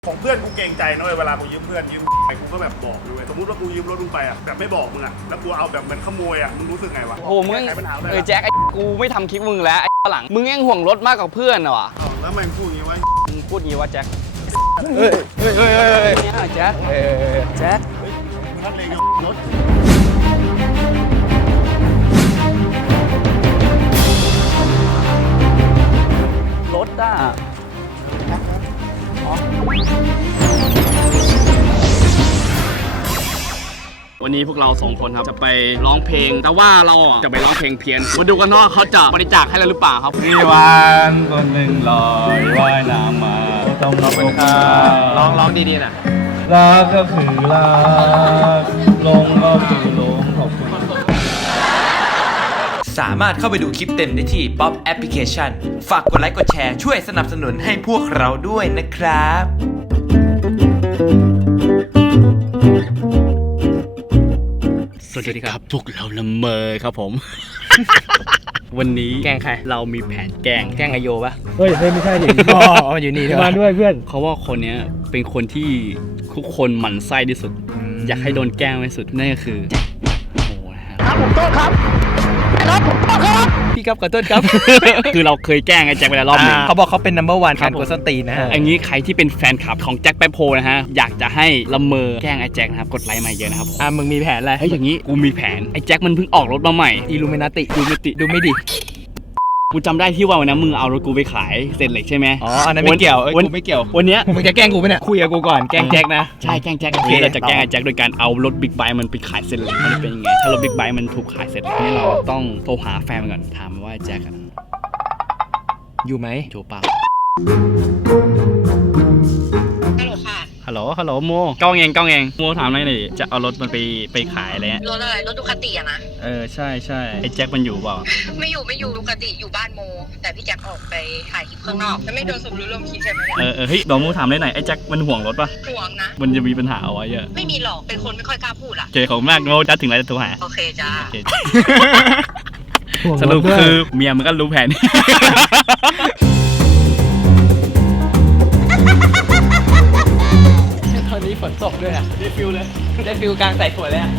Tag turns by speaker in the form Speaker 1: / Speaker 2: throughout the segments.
Speaker 1: ของเพื่อนกูเกรงใจนะเวลากูยืมเพื่อนยืมไปกูก็แบบบอกด้วยสมมติว่ากูยืมรถมึงไปอ่ะแบบไม่บอกมึงอ่ะแล้วกูเอาแบบเหมือนขโมยอ่ะมึงรู้สึกไงวะ
Speaker 2: โอ้มึงแจ็คไอ้กูไม่ทำคลิปมึงแล้วไอ้หลังมึงยังห่วงรถมากกว่าเพื่อนเหรอ
Speaker 1: แล้วมันพูดอย่างงี้วะ
Speaker 2: มึงพูดงี้ว่าแจ็ค
Speaker 3: เฮ้ย
Speaker 2: เนี่ยแจ็คแจ็ค
Speaker 1: ท่านเลยรถ
Speaker 2: รถอ่ะวันนี้พวกเราสองคนครับจะไปร้องเพลงแต่ว่าเราจะไปร้องเพลงเพี้ยนมาดูกันว่าเขาจะบริจาคให้เราหรือเปล่าครับ
Speaker 3: มีวันคนหนึ่งลอยว่ายน้ำมาต้องขอบคุณครับ
Speaker 2: ร้องดีๆนะ
Speaker 3: รักก็คือรักลงก็คือลงขอบคุณ
Speaker 4: สามารถเข้าไปดูคลิปเต็มได้ที่ Pop Application ฝากกดไลค์กดแชร์ช่วยสนับสนุนให้พวกเราด้วยนะครับ
Speaker 2: สวัสดีครับพวกเราละเมอครับผม วันนี้แกล้งใครเรามีแผนแกล้งไอโยปะ
Speaker 3: เฮ้ยไม่ใช่ดิ
Speaker 2: มันอยู่นี่
Speaker 3: มาด้วยเพื่อน
Speaker 2: เขาว่าคนเนี้ยเป็นคนที่ทุกคนหมั่นไส้ที่สุด อยากให้โดนแกล้งที่สุดนั่นก็คือโอ้นะครับผมโทษครับพี่ครับขอโทษครับ คือเราเคยแกล้งไอ้แจ็คไปแล้วรอบหนึง
Speaker 5: เขาบอกเขาเป็น number one การกดสตรีนะฮะ
Speaker 2: อันนี้ใครที่เป็นแฟนคลับของแจ็คแป๊บโพนะฮะอยากจะให้ละเมอแกล้งไอ้แจ็คนะครับกดไลค์มาเยอะนะครับผม
Speaker 5: มึงมีแผนอะไร
Speaker 2: เฮ้ยอย่างนี้กูมีแผนไอ้แจ็คมันเพิ่งออกรถมาใหม่
Speaker 5: อิลูมินาติ
Speaker 2: ดูไม่ติ
Speaker 5: ดูไม่ดี
Speaker 2: กูจำได้ที่ว่าวันนั้นมึงเอารถกูไปขายเซ็นเหล็กใช่ไหม
Speaker 5: อ๋อ อันนั้นไม่เกี่ยวกูไม่เกี่ยว
Speaker 2: วันเนี้ย
Speaker 5: มึงจะแกล้งกูไหมเนี่ย คุยกับกูก่อน แกล้งแจ็คนะ
Speaker 2: ใช่แกล้งแจ็ค
Speaker 5: โอเค
Speaker 2: เราจะแกล้งไอ้แจ็คโดยการเอารถบิ๊กไบค์มันไปขายเซ็นเหล็กมันจะเป็นยังไงถ้ารถบิ๊กไบค์มันถูกขายเซ็นเหล็กนี่เราต้องโทรหาแฟนมันก่อนถามมันว่าไอ้แจ็คอะ
Speaker 5: อยู่ไหม
Speaker 2: โทรเปล่า
Speaker 6: ฮัลโหลค่ะ
Speaker 2: ฮัลโหลโมก้องเองโมถามหน่อยดิจะเอารถมันไปขายอะไรเงี้ย
Speaker 6: รถอะไร รถดูคาติอะนะ
Speaker 2: ใช่ไอ้แจ็คมันอยู่เปล่า
Speaker 6: ไม่อยู่ดูคาติอยู่บ้านโม แต่พี่แจ็คออกไปถ่ายคลิปข้างนอกจะไม่โดนสมรู้ร่วมคิดใช่ไหมเนี่ย
Speaker 2: เฮ้ยบอกโมถามได้ไหนไอ้แจ็คมันห่วงรถปะ
Speaker 6: ห่วงนะ
Speaker 2: มันจะมีปัญหาเอาไว้เยอะ
Speaker 6: ไม่มีหรอก เป็นคนไม่ค่อยกล้าพูดอะ
Speaker 2: โอเคขอบคุณมากโมจะถึงแล้วจะโทรหา
Speaker 6: โอเคจ้า
Speaker 2: โอเค สรุปคือเมียมันก็รู้แผน
Speaker 5: ตอนนี้ฝนตกด้วยอ่ะ
Speaker 2: ได้ฟิลเลย
Speaker 5: ได้ฟิลกลางใส่ฝนเลยอ่ะ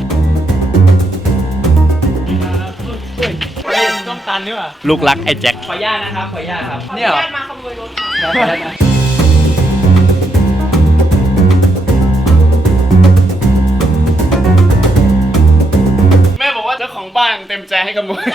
Speaker 5: ต้องตันนี่ว่ะ
Speaker 2: ลูกรักไอ้แจ็ค
Speaker 5: ขออนุญาตนะครับ ขออนุญาตครับ เนี่ยเหรอ
Speaker 6: มาขโมยรถ
Speaker 5: ได้นะ
Speaker 2: แม่บอกว่าเจ้าของบ้านเต็มใจให้ขโมย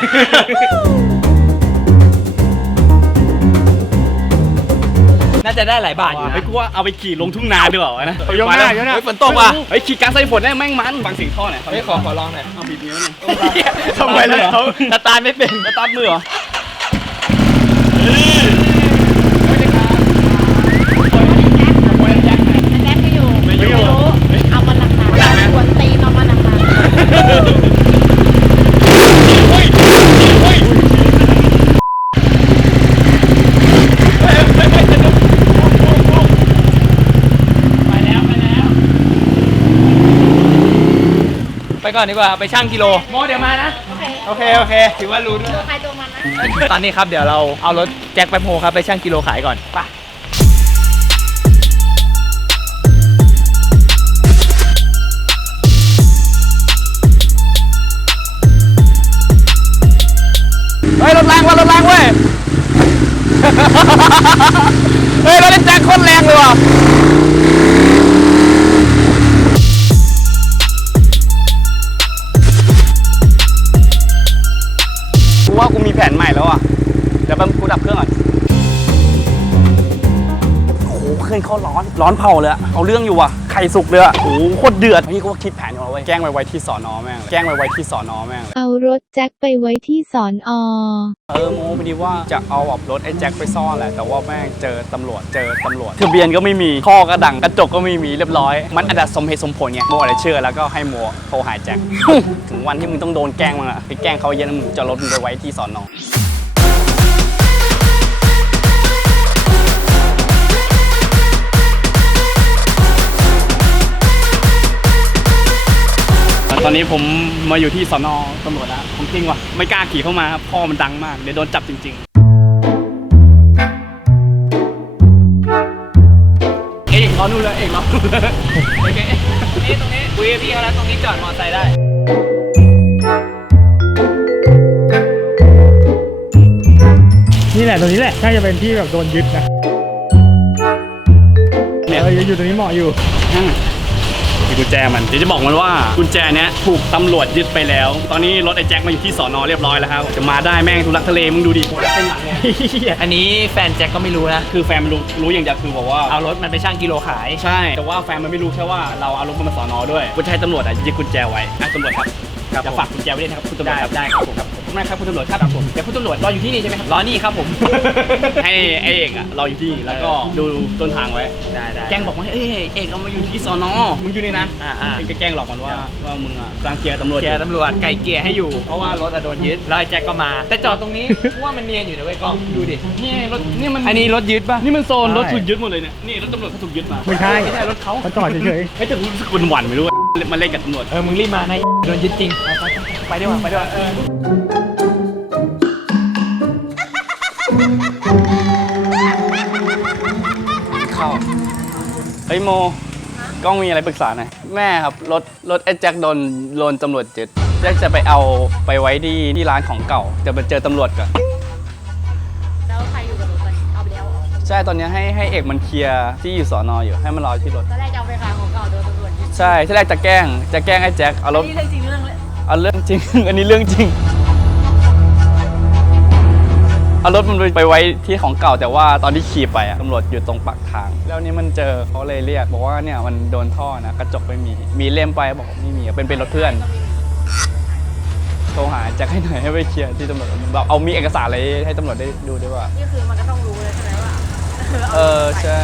Speaker 5: น่าจะได้หลายบาทอยู่
Speaker 2: ไอ้
Speaker 5: นะ
Speaker 2: กูว่าเอาไปขี่ลงทุ่งนาดีกว่านะ
Speaker 5: ยกหน้ายกหน้าฝนตกว่ะ
Speaker 2: เฮ้ยขี่กลางสายฝนได้แม่งมันฟังเสียงท่อหน่อย
Speaker 5: เฮ้ยขอลองหน่อย
Speaker 2: เอาบีบนิ้วหน่อย
Speaker 5: ทำไมเลยเขาสตาร์ทไม่เป็น
Speaker 2: แล้วตัดมือเหรอ
Speaker 7: แจ็คไม่อยู่
Speaker 2: ไม่อยู่
Speaker 7: เอามาหนักๆควรตีนเอามาหนัก
Speaker 5: ไปก่อนดีกว่า ไปช่างกิโล โมเดี๋ยวมานะ
Speaker 7: ๆโอเค
Speaker 5: โอเค ถือว่ารู้ด้วย
Speaker 7: ตัวใครตัวมันนะ
Speaker 5: ตอนนี้ครับเดี๋ยวเราเอารถแจ็คแป๊บโฮครับไปช่างกิโลขายก่อนไปเฮ้ยรถแรงว่ะรถแรงเว้ย เฮ้ยรถแจ็คโคตรแรงเลยว่ะ
Speaker 2: กูว่ากูมีแผนใหม่แล้วอ่ะเดี๋ยวแป๊บกูดับเครื่องก่อนโอ้โหเครื่องเขาร้อนเผาเลยอะเอาเรื่องอยู่ว่ะไข่สุกเลยอะโอ้โหโคตรเดือดนี่กูว่าคิดแผนอยู่แล้วเว้ยแกล้งไว้ที่สอนอแม่งเลยแกล้งไว้ที่สอนอแม่งเลย
Speaker 7: เอารถแจ็คไปไว้ที่สอนอ
Speaker 2: โมพอดีว่าจะเอาแบบรถไอ้แจ็คไปซ่อนแหละแต่ว่าแม่งเจอตำรวจทะเบียนก็ไม่มีท่อกระดังกระจกก็ไม่มีเรียบร้อยมันอาจจะสมเหตุสมผลไงโมอาจจะเชื่อแล้วก็ให้โมโทรหาแจ็ค ถึงวันที่มึงต้องโดนแกล้งมึงอะไปแกล้งเขาเยอะนะมึงจะรถมึงไปไว้ที่สอนอตอนนี้ผมมาอยู่ที่สน.ตำรวจแล้วผมจริงว่ะไม่กล้าขี่เข้ามาครับพ่อมันดังมากเดี๋ยวโดนจับจริงๆเอ้ยรอนู่นเลยเลยเอกรับโอเคนี่ตรงนี้คุยกับพี่เขาแล้วตรงนี้จอดมอเตอร์ไซค์ได้
Speaker 3: นี่แหละตรงนี้แหละน่าจะเป็นที่แบบโดนยึดนะอยู่ตรงนี้เหมาะอยู่
Speaker 2: มีกุญแจมันเดี๋ยวจะบอกมันว่ากุญแจเนี้ยถูกตำรวจยึดไปแล้ว ตอนนี้รถไอ้แจ็คมาอยู่ที่สอนอเรียบร้อยแล้วครับจะมาได้แม่งทุลักทะเลมึงดูดิเป็นหลังไง
Speaker 5: อันนี้แฟนแจ็คก็ไม่รู้นะ
Speaker 2: คือแฟนมันรู้อย่างเดียวคือบอกว่า
Speaker 5: เอารถมันไปชั่งกิโลขาย
Speaker 2: ใช่แต่ว่าแฟนมันไม่รู้แค่ว่าเราเอารถมันมาสอนอด้วยกูจะให้ตำรวจยึดกุญแจไว้นะตำรวจครับจะฝากกุญแจไว้ด้วยนะครับคุณตำรวจครับได้ครับผมครับขอบคุณมากครับคุณตำรวจครับผมเดี๋ยวคุณตำรวจรออยู่ที่นี่ใช่ไหมครับ
Speaker 5: รอนี่ครับผม
Speaker 2: ให้ไอ้เอกอะรออยู่ที่แล้วก็ดูต้นทางไว้
Speaker 5: ได้
Speaker 2: แกล้งบอกว่าเอ้ยเอกเอามาอยู่ที่สอนอมึงอยู่นี่นะเอกก็แกล้งหลอกมันว่ามึงอะกำลังเคลียร์ตำรวจ
Speaker 5: แกตำรวจไก่เกลี่ยให้อยู่ เพราะว่ารถโดนยึดแล้วไอ้แจ็คก็มา แต่จอดตรงนี้ ว่ามันเนียนอยู่นะเว้ยกล้องดูดิ
Speaker 2: นี่รถนี่มัน
Speaker 5: อันนี้รถยึดป่ะ
Speaker 2: นี่มันโซน
Speaker 3: ใช่
Speaker 2: รถถูกยึดหมดเลยเนี่ยนี่รถตำรวจเขาถูกยึดมา
Speaker 3: ไม่ใช่
Speaker 5: ไม่ใช่รถเขา
Speaker 3: เขาจอดเฉย
Speaker 2: เฮ้ยแต่กูรู้สึกหวั่นไม่รู้มาเล่นกับตำรวจ
Speaker 5: มึงรีบมานะโดนยึดจริงไปดีกว่าไปดีกว่า
Speaker 2: เข้าเฮ้ยโมกล้องมีอะไรปรึกษาหน่อยแม่ครับรถไอ้แจ็คโดนตำรวจยึดแจ็คจะไปเอาไปไว้ที่ร้านของเก่าจะไปเจอตำรวจก่อน
Speaker 7: แล้วใครอยู่กับรถตอนนี้เอาไปแล้วเหรอ
Speaker 2: ใช่ตอนนี้ให้เอกมันเคลียร์ที่อยู่สอนออยู่ให้มันรอที่รถ
Speaker 7: ตอนแรกจะเอาไปขายของเก่าโดนตำรวจยึด
Speaker 2: ใช่ที่แรกจะแกล้งไอ้แจ็คเอารถ
Speaker 7: นี่เรื่องจริงเรื่องเลย
Speaker 2: เอาเรื่องจริง อันนี้เรื่องจริงเอารถมันไปไว้ที่ของเก่าแต่ว่าตอนที่ขี่ไปอะตำรวจอยู่ตรงปากทาง แล้วนี่มันเจอเขาเลยเรียกบอกว่าเนี่ยมันโดนท่อนะกระจกไม่มีเล่มไปบอกว่าไม่มีเป็นรถเพื่อนโทรหาแจ็คให้หน่อยให้ไปเคลียร์ที่ตำรวจแบบเอามีเอกสารอะไรให้ตำรวจได้ดูด้วยว่า
Speaker 7: นี่คือมันก็ต้องรู้เลยใช่ไหมว่า
Speaker 2: ใช่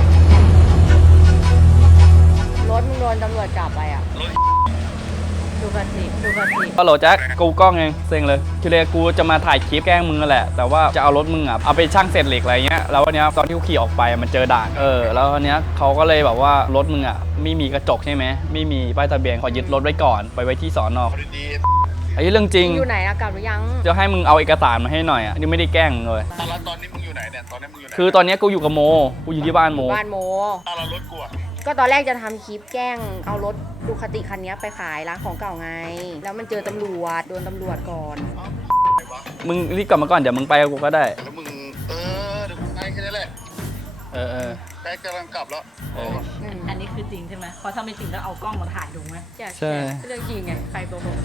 Speaker 7: รถมึงโดนตำรวจจับไปอ่ะดูกันสิ
Speaker 2: ฮัลโหลแจ็คกูกล้องเองเซ็งเลยทีแรกกูจะมาถ่ายคลิปแกล้งมึงนั่นแหละแต่ว่าจะเอารถมึงอ่ะเอาไปช่างเศษเหล็กอะไรเงี้ยแล้ววันนี้ตอนที่กูขี่ออกไปมันเจอด่านแล้ววันนี้เขาก็เลยแบบว่ารถมึงอ่ะไม่มีกระจกใช่ไหมไม่มีป้ายทะเบียนขอยึดรถไว้ก่อนไปไว้ที่สอนอไอ้เรื่องจริง
Speaker 7: อยู่ไหนอะกลับหรือยัง
Speaker 2: จะให้มึงเอาเอกสารมาให้หน่อยอ่ะนี่ไม่ได้แกล้งมึงเลย
Speaker 1: ตอนนี้มึงอยู่ไหนเนี่ยตอนนี้มึงอยู่ไหน
Speaker 2: คือตอนนี้กูอยู่กับโมกูอยู่ที่บ้านโม
Speaker 7: บ้านโม
Speaker 1: เอาเรารถกูอะ
Speaker 7: ก็ตอนแรกจะทำคลิปแกล้งเอารถดูคติคันนี้ไปขายร้านของเก่าไง แล้วมันเจอตำรวจโดนตำรวจก่อน
Speaker 2: มึงรีบกลับมาก่อนเดี๋ยวมึงไปกับกูก็ได้
Speaker 1: แล้วมึงเดี๋ยวกูไปแค่นี้แหละ แป๊กกำลังกลับแล้ว
Speaker 8: อันนี้คือจริงใช่ไหมเพราะถ้าไม่จริงแล้วเอากล้องมาถ่ายดูไหม
Speaker 2: ใช่
Speaker 7: เรื่องจริงไงใครโกหก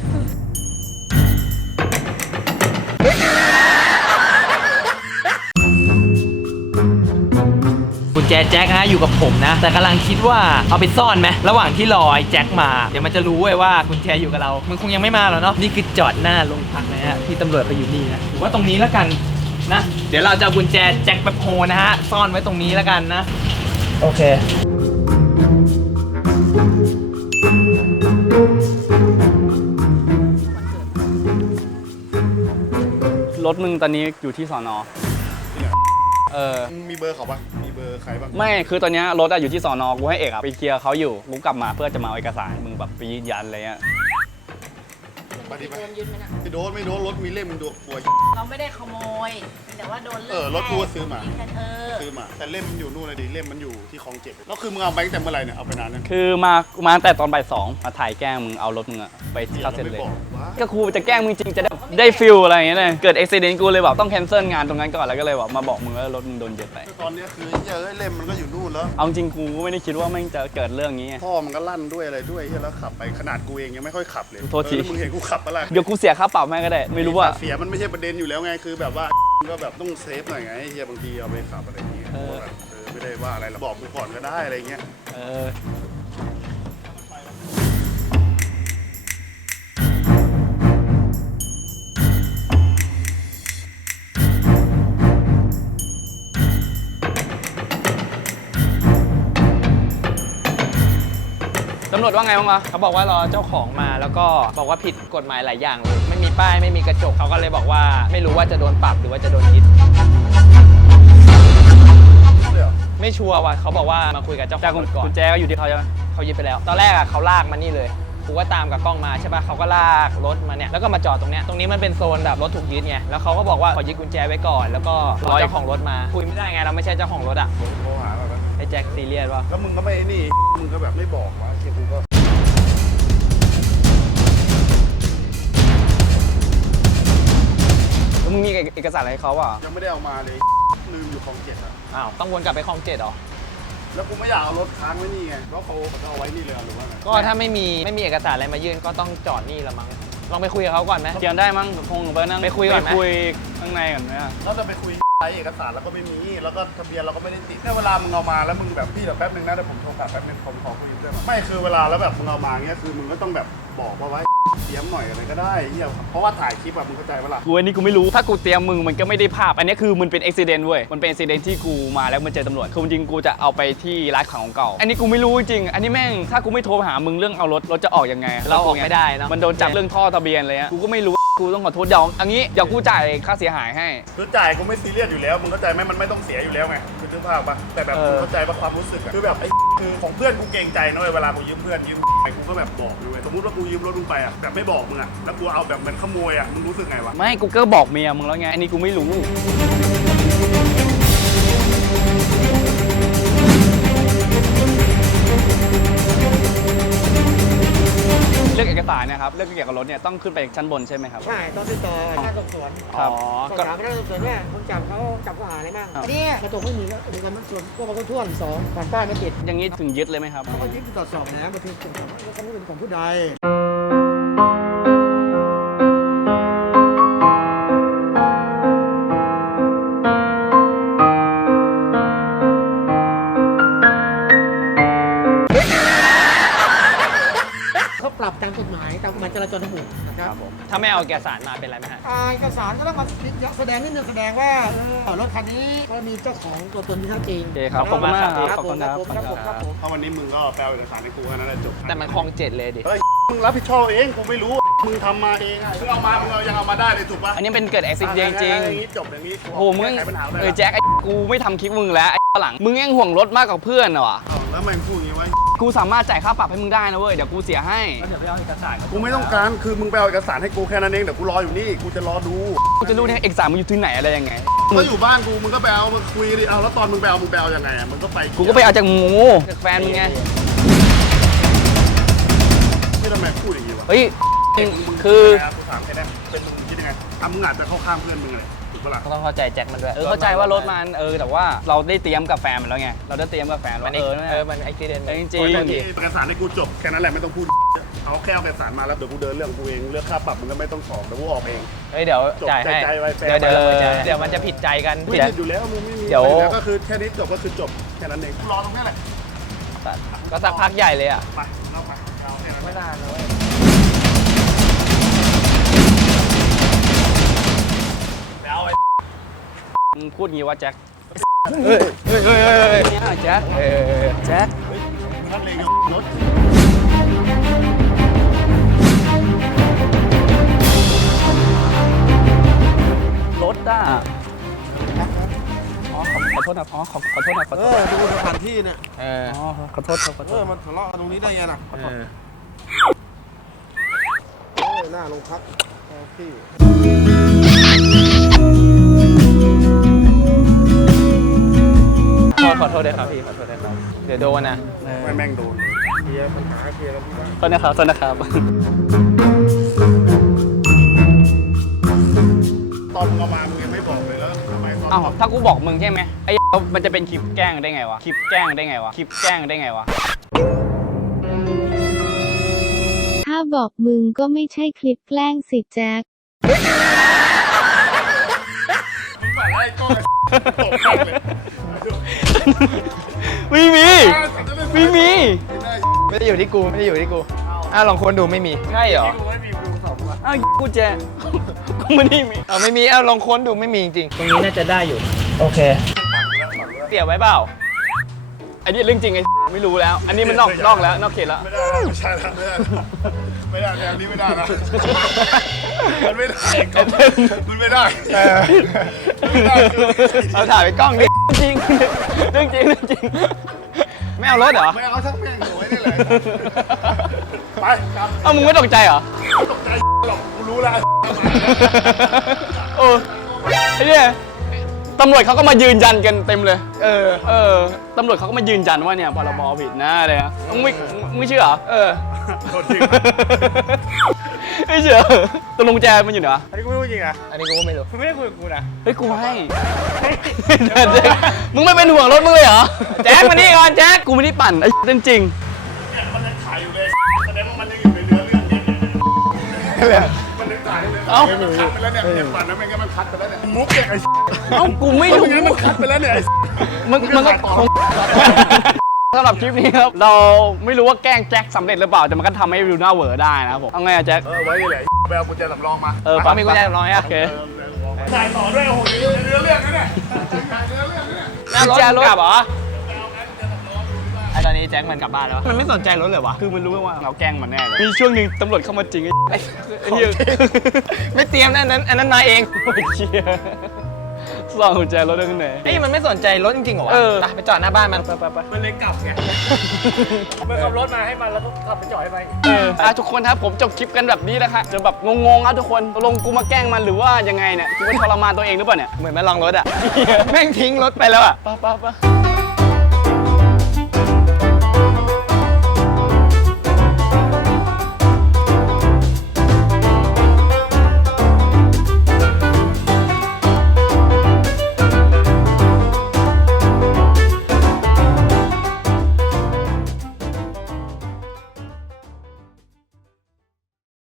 Speaker 5: กุญแจแจ็คฮะอยู่กับผมนะ แต่กำลังคิดว่าเอาไปซ่อนไหมระหว่างที่รอไอ้แจ็คมาเดี๋ยวมันจะรู้เว้ยว่ากุญแจอยู่กับเรามันคงยังไม่มาหรอกเนาะนี่คือจอดหน้าโรงพักนะฮะที่ตำรวจไปอยู่นี่นะถือว่าตรงนี้แล้วกันนะเดี๋ยวเราจะเอากุญแจแจ็คแบบโฮนะฮะซ่อนไว้ตรงนี้แล้วกันนะโอเค
Speaker 2: รถมึงตอนนี้อยู่ที่สอนอ
Speaker 1: มีเบอร์เขาปะมีเบอร์ใครบ้าง
Speaker 2: ไม่คือตอนนี้รถอะอยู่ที่สอนอกูให้เอกอะไปเคลียร์เขาอยู่กูกลับมาเพื่อจะมาเอาเอกสารมึงแบบไปยืนยันอะไรเงี้ย
Speaker 1: ไปดิไป
Speaker 7: โดนยึดไหมนะ
Speaker 1: ไม่โดนรถมีเล่มมึงดูกลัว
Speaker 8: เราไม่ได้ขโมยแต่ว่าโดนเลิก
Speaker 1: รถกูก็ซื้อมา
Speaker 8: ซื้อ
Speaker 1: แต่เล่มมันอยู่นู่นเลยดิเล่มมันอยู่ที่คลองเจ็ดแล้วคือมึงเอาไปตั้งแต่เมื่อไหร่เนี่ยเอาไปนานนั้น
Speaker 2: คือมาตั้งแต่ตอนบ่าย 2มาถ่ายแกล้งมึงเอารถมึงอะไปเข้าเซ็นเลย
Speaker 1: ไม่บอกว่า
Speaker 2: ก็ครูจะแกล้งมึงจริงจะได้ฟิลอะไรอย่างเงี้ยเลยเกิดอุบิเหตุกูเลยแบบต้องแคนเซิลงานตรงนั้นก่อนแล้วก็เลยแบบมาบอกมึงว่ารถมึงโดนยึดไป
Speaker 1: ตอนนี้คือเล่มมันก็อยู่นู่นแล้ว
Speaker 2: เอาจริงกูก็ไม่ได้คิดว่าแม่งจะเกิดเรื่องนี้ไง
Speaker 1: พ่อมันก็ลั่นด้วยอะไรด้วยแล้วขับไปขนาดกูเองยังไม่ค่อยขับเลย
Speaker 2: โทษที
Speaker 1: แล้วมึงเห็นกูขับอะไร
Speaker 2: เดี๋ยวกูเสียค่าปรับแม่งก็ได้ไม่รู้ว่า
Speaker 1: เสียมันไม่ใช่ประเด็นอยู่แล้วไงคือแบบว่าก็แบบต้องเซฟหน่อยไงเฮียบางทีเอาไปขับอะไรอย่างเงี้ยแบบไม่ได้ว่าอะไรแล้วบอกกูก่อนก็ได้อะไรเงี้ย
Speaker 2: ตำรวจว่าไงบ้างวะ
Speaker 5: เขาบอกว่ารอเจ้าของมาแล้วก็บอกว่าผิดกฎหมายหลายอย่างเลยไม่มีป้ายไม่มีกระจกเขาก็เลยบอกว่าไม่รู้ว่าจะโดนปรับหรือว่าจะโดนยึดไม่ชัวร์ว่ะเขาบอกว่ามาคุยกับเจ้าข
Speaker 2: จา
Speaker 5: อก งรถก่อน
Speaker 2: กุญแจก็อยู่ที่เขาใช่ไหม
Speaker 5: เขายึดไปแล้วตอนแรกอ่ะเขาลากมานี่เลยกูก็ตามกับกล้องมาใช่ป่ะเขาก็ลากรถมาเนี่ยแล้วก็มาจอดตรงเนี้ยตรงนี้มันเป็นโซนแบบรถถูกยึดไงแล้วเขาก็บอกว่าขอยึดกุญแจไว้ก่อนแล้วก็รอเจ้าของรถมาคุยไม่ได้ไงเราไม่ใช่เจ้าของรถอ่ะ
Speaker 1: โทรหาแบบ
Speaker 5: ไอ้แจ็คซีเรียสป่ะ
Speaker 1: แล้วมึงก็ไม่นี่มึงก็แบบไม่บอกว่าเฮียกูก็
Speaker 2: แล้วมึงมีเอกสารอะไรให้เขาอ่ะ
Speaker 1: ยังไม่ได้เอามาเลยลืมอยู่คลอง7อ่ะ
Speaker 5: อ้าวต้องวนกลับไปคลอง7เหรอ
Speaker 1: แล้วกูไม่อยากเอารถค้างไว้นี่ไงก็เขาเอาไว้นี่เลยหรือว่าไง
Speaker 5: ก็ถ้าไม่มีเอกสารอะไรมายื่นก็ต้องจอดนี่ละมั้งลองไปคุยกับเขาก่อนไหม
Speaker 2: เดี๋ยวได้มั้งคงไปนั่ง
Speaker 5: ไปคุยก่อนไหม
Speaker 2: ไปคุยข้างในก่อนไหมอะ
Speaker 1: แล้วจะไปคุยใช้เอกสารแล้วก็ไม่มีแล้วก็ทะเบียนเราก็ไม่ได้ติดแค่เวลามึงเอามาแล้วมึงแบบพี่เดี๋ยวแป๊บนึงนะเดี๋ยวผมโทรกลับแป๊บนึงผมขอคุยด้วยมั้ยไม่คือเวลาแล้วแบบมึงเอามาเงี้ยคือมึงก็ต้องแบบบอกว่าไว้เตรียมหน่อยอะไรก็ได้เหี้ยเพราะว่าถ่ายคลิปอะมึงเข้าใจปะล่ะ
Speaker 2: กูอันนี้กูไม่รู้ถ้ากูเตรียมมึงมันก็ไม่ได้ภาพ อันนี้คือมันเป็นอุบิเหตุเว้ยมันเป็นอุบิเหตุที่กูมาแล้วมันเจอตำรวจคือจริงๆกูจะเอาไปที่ร้านของเก่าอันนี้กูไม่รู้จริงอันนี้แม่งถ้ากูไม่โทรหามึงเรื่องเอารถจะออกยังไง
Speaker 5: เราออกไม่ได้เนอะ
Speaker 2: มันโดนจับเรื่องท่อทะเบียนเลยอะกูก็ไม่รู้กูต้องขอโทษเดี๋ยวอันนี้เดี๋ยวกูจ่ายค่าเสียหายให้
Speaker 1: คือจ่ายกูไม่ซีเรียสอยู่แล้วมึงเข้าใจไหมมันไม่ต้องเสียอยู่แล้วไงคือนึกภาพปะแต่แบบมึงเข้าใจปะความรู้สึกอะคือแบบไอ้คือของเพื่อนกูเกรงใจนะเว้ยเวลากูยืมเพื่อนยืมไปกูก็แบบบอกด้วยสมมติว่ากูยืมรถมึงไปอะแบบไม่บอกมึงอะแล้วกูเอาแบบเหมือนขโมยอะมึงรู้สึกไงวะ
Speaker 2: ไม่กูก็บอกเมียมึงแล้วไงอันนี้กูไม่รู้เรื่องเอกสารเนี่ยครับเรื่องเกี่ยวกับรถเนี่ยต้องขึ้นไปชั้นบนใช่ไหมครับ
Speaker 9: ใช่ต้องติดต่อพนักงานสอบสวน
Speaker 2: ครับ
Speaker 9: สอบถามพนักงานสอบสวนว่าคนจับเขาจับข้อหาอะไรบ้าง
Speaker 2: ครับ
Speaker 9: อันนี้กระจกไม่มีแล้วดูกันมันส่วนพวกมันก็ท่วนสองผ่านป้ายไม่ติด
Speaker 2: อย่างนี้ถึงยึดเลยไหมครับ
Speaker 9: เขาก็ยึดตรวจสอบนะบันทึกเป็นของว่าเขาเป็นของผู้ใด เขาปรับตามกฎหมายตามกฎหมายจราจรทางบกนะครับ
Speaker 5: ถ้าไม่เอาเอกสารมาเป็นไรไหมฮะ
Speaker 9: เอกสารก็ต้องมาแสดงนิดนึงแสดงว่ารถคันนี้ก็มีเจ้าของตัวตนที่ชัดเจน
Speaker 2: โอเคครับขอบคุณมากครับ
Speaker 9: ครับ
Speaker 2: ขอบคุณครับ
Speaker 9: ครับผม
Speaker 1: ถ้าวันนี้มึงก็แปลเอกสารให้กูแค่นั้นแหละจบ
Speaker 5: แต่มันคลอง7เลยดิ
Speaker 1: เฮ้ยมึงรับผิดชอบเองกูไม่รู้มึงทำมาเองอะมึงเอามามึงเอายังเอามาได้เลยถูกปะ
Speaker 2: อันนี้เป็นเกิดอุบิเหตุจริง
Speaker 1: อย่างนี้จบอย่างนี้
Speaker 2: โอ้โหมึง
Speaker 1: แก้ไขปัญหาได้
Speaker 2: แจ็คไอ้กูไม่ทำคลิปมึงแล้วไอ้หลังมึงยังห่วงรถมากกว่าเพื่อนเหรอ
Speaker 1: เอาแล้วแม่งพูดอย่างนี้ไว้
Speaker 2: กูสามารถจ่ายค่าปรับให้มึงได้นะเว้ยเดี๋ยวกูเสียให้
Speaker 5: เดี๋ยวไปเอาเอกสาร
Speaker 1: กูไม่ต้องการคือมึงไปเอาเอกสารให้กูแค่นั้นเองเดี๋ยวกูรออยู่นี่กูจะรอดู
Speaker 2: กูจะรู้เนี่ยเอกสารมึงอยู่ที่ไหนอะไรยังไง
Speaker 1: ก็อยู่บ้านกูมึงก็ไปเอามาคุยดิเอาแล้วตอนมึงไปเอายังไงอะมึงก็ไป
Speaker 2: กูก็ไปเอาจากหมูจากแฟนมึงไง
Speaker 1: ที่ทำไมพูดอย่างนี้วะ
Speaker 2: เฮ้ย
Speaker 1: มึง
Speaker 2: คือ
Speaker 1: กูถามแค่นั้นเป็นมึงคิดยังไงมึงอาจจะเข้าข้างเพื่อนมึงเลยถูกปะล่ะ
Speaker 5: ก็ต้องเข้าใจแจ็คมันด้วย
Speaker 2: เข้าใจว่ารถมันแต่ว่าเราได้เตรียมกับแฟนมันแล้วไงเราได้เตรียมกับแฟน
Speaker 5: มั
Speaker 2: ว่าน
Speaker 5: มันอุบิเหตุ
Speaker 2: จริง
Speaker 1: โอ้ยเอกสารให้กูจบแค่นั้นแหละไม่ต้องพูดเอาแค่เอาเอกสารมาแล้วเดี๋ยวกูเดินเรื่องกูเองเรื่องค่าปรับมึงก็ไม่ต้องสอบเดี๋ยวกูออกเอง
Speaker 5: เฮ้ยเดี๋ยว
Speaker 1: จบ
Speaker 5: จ่ายให้
Speaker 1: ใจไว้แฟน
Speaker 5: เดี๋ยว
Speaker 1: ไว้
Speaker 5: เดี๋ยวมันจะผิดใจกัน
Speaker 1: ไม่ผิดอยู่แล้วมึงไม่มี
Speaker 5: เดี๋ยว
Speaker 1: แล้วก็คือแค่นี้จบก็คือจบแค่นั้นเองกูรอตรงนี้แหละ
Speaker 5: ก็สักพักใหญ่เลยอ่ะ
Speaker 1: ไปเราไปเอาแค่นั้น
Speaker 5: ไม่นานเลย
Speaker 1: แล้วไอ้
Speaker 2: มึงพูดงี้ว่าแจ็ค
Speaker 5: เฮ้ย
Speaker 2: เนี่ยแจ็คแจ็ค
Speaker 1: นักเลงรถ
Speaker 2: รถอ่ะอ๋อขอโทษนะอ๋อขอโทษนะขอโทษ
Speaker 3: ดูสถานที่เนี่ย
Speaker 2: อ๋อขอโทษครับขอโทษ
Speaker 3: มันทะเลาะกันตรงนี้ได้ไงล่ะหน้าโรงพักที่
Speaker 5: ขอโทษด้วยครับพี่ขอโทษด้วยครับเดี๋ยวโดนนะ
Speaker 1: ไม่แม่งโดน
Speaker 3: เคลียร์ปัญหาเคลียร์กันที่บ้าน
Speaker 2: โทษนะครับโทษนะครับ
Speaker 1: ตอนมึงเอามามึงยังไม่บอกเลยแล้วทำไมตอน
Speaker 2: อ้าวถ้ากูบอกมึงใช่ไหมไอ้มันจะเป็นคลิปแกล้งได้ไงวะคลิปแกล้งได้ไงวะคลิปแกล้งได้ไงวะ
Speaker 10: ถ้าบอกมึงก็ไม่ใช่คลิปแกล้งสิแจ็ค
Speaker 1: มึงบอกไอ้ก้อนตบข้างเลย
Speaker 2: ไม่มีไม่มี
Speaker 5: ไม่ได้อยู่ที่กูไม่ได้อยู่ที่กูลองค้นดูไม่มีใช่เหรอ
Speaker 1: กูไม่มีกูสอบว่า
Speaker 2: อ้าวกูแจกูไม่ได้มี
Speaker 5: ไม่มีลองค้นดูไม่มีจริงตรงนี้น่าจะได้อยู่โอเคเสียบไว้เปล่า
Speaker 2: อันนี้เรื่องจริงไอ้ไม่รู้แล้ว อันนี้มันนอกแล้วนอกเขตแล้ว
Speaker 1: ไม่ได้ไม่ใช่แล้วไม่ได้แล้วนี่ไม่ได้นะมันไม่ได้มันไม่ได้ไม่ได้
Speaker 5: เอาถ่ายไปกล้องดิ
Speaker 2: จริงเรื่องจริงเรื่องจริง
Speaker 5: ไม่เอารถเหรอ
Speaker 1: ไม่เอาช่างแม่งโวยนี่เลยไปครับ
Speaker 2: เอ้ามึงไม่ตกใจเหรอ
Speaker 1: ไม่ตกใจหรอกกูรู้แล้ว
Speaker 2: โอ้ไอ้เนี่ยตำรวจเขาก็มายืนยันกันเต็มเลย ตำรวจเขาก็มายืนยันว่าเนี่ยพรบผิดนะอะไรนะมึงไม่เชื่อเหรอ
Speaker 1: โทษจริง
Speaker 2: ไม่เชื่อตกลงกุญแจมันอยู่ไหนวะ
Speaker 1: อันนี้กูไม่รู้จริงอ่ะ
Speaker 5: อันนี้กูก็ไม่รู้
Speaker 1: มึงไม่ได้คุยกับกูนะ
Speaker 2: เฮ้ยกูให้มึงไม่เป็นห่วงรถมึงเลยเหรอ
Speaker 5: แจ็คมานี่ก่อนแจ็ค
Speaker 2: กูไม่ได้ปั่นไอ้จริงจริง
Speaker 1: เนี่ยมันยังถ่ายอยู่เลยแสดงว่ามันยังอยู่ในเนื้อเรื่องเนี่ยมันยังถ่ายอยู่เลยมันคัดไปแล้วเนี่ยเนี่ยปั่นนะไม่งั้นมันคัดไปแล้วเนี่ยมุกเนี่ยไอ้
Speaker 2: เอ้ากูไม่รู้
Speaker 1: ไม่งั้นมันคัดไปแล้วเนี่ยไอ้
Speaker 2: มันก็คงสำหรับคลิปนี้ครับเราไม่รู้ว่าแกล้งแจ็คสำเร็จหรือเปล่าแต่มันก็ทำให้วิวหน้าเหวอได้นะครับผมเอาไงอะแจ็ค
Speaker 1: ไว้นี่แหละไปเอากุญแจสำรองมา
Speaker 2: ปั๊มมีกุญแจสำรองโอเค
Speaker 1: ถ่ายต่อด้วยโอ้โหเนื้อเรื่องนะเนี่ยถ่ายเนื้อเรื่องนะเนี่ย
Speaker 5: หน้ารถมึงกลับเหรอไอตอนนี้แจ็คมันกลับบ้านแล้วมันไม่สนใจรถเลยวะ
Speaker 2: คือมันรู้ว่าเราแกล้งมันแน่เลยมีช่วงหนึ่งตำรวจเข้ามาจริงไอ้เหี้ย
Speaker 5: ไม่เตรียมนะอันนั้นมาเอง
Speaker 2: โอ้ยเชี่ยซ่อนกุญแจรถได้ที่ไหน
Speaker 5: เฮ้ยมันไม่สนใจรถจริงๆเหรอวะไปจอดหน้าบ้านมันไป
Speaker 1: มันเลยกลับไงมันขับรถมาให้มันแล้วก็ขับไปจอดให้ไป
Speaker 2: ทุกคนครับผมจบคลิปกันแบบนี้นะคะจะแบบงงๆครับทุกคนตกลงกูมาแกล้งมันหรือว่ายังไงเนี่ยกูไปทรมานตัวเองหรือเปล่าเนี่ย
Speaker 5: เหมือนมาลองรถอ่ะแม่งทิ้งรถไปแล้วอ่ะ
Speaker 2: ไป